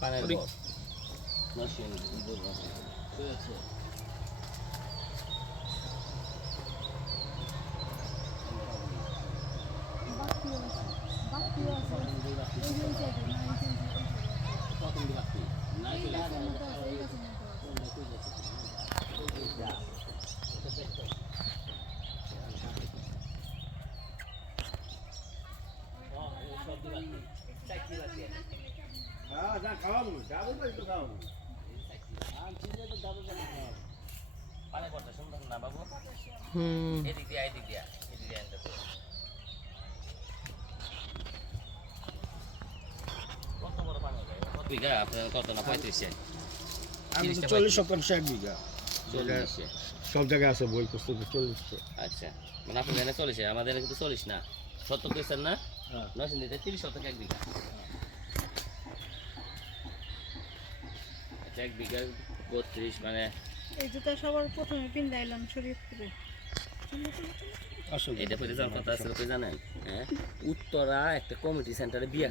পানের ওরে। বর নরসিংহ ইঁদুর আছে ঠিক আছে প্রথম দিকে আসছি না চলে আসে পানে বরটা সুন্দর না বাবু এদিক দিয়া আনতে তো কত বড় পানি যায় কত বিঘা আপনার কত না 35 আমি তো 40 শতাংশ 1 বিঘা চল্লিশে সব জায়গায় আছে বই পুস্তক 40 আচ্ছা মানে আপনার এখানে 40 আমাদের এখানে কিন্তু 40 না 70 কইছেন না হ্যাঁ নরসিংদীতে 30 শতক 1 বিঘা আচ্ছা 1 বিঘা 32 মানে এই জুতা সবার প্রথমে পিন্দাইলাম শরীয়তপুরে। আসলে এটা পরে যাওয়ার কথা আছে আপনি জানেন হ্যাঁ উত্তরা একটা কমিটি সেন্টারে বিয়ে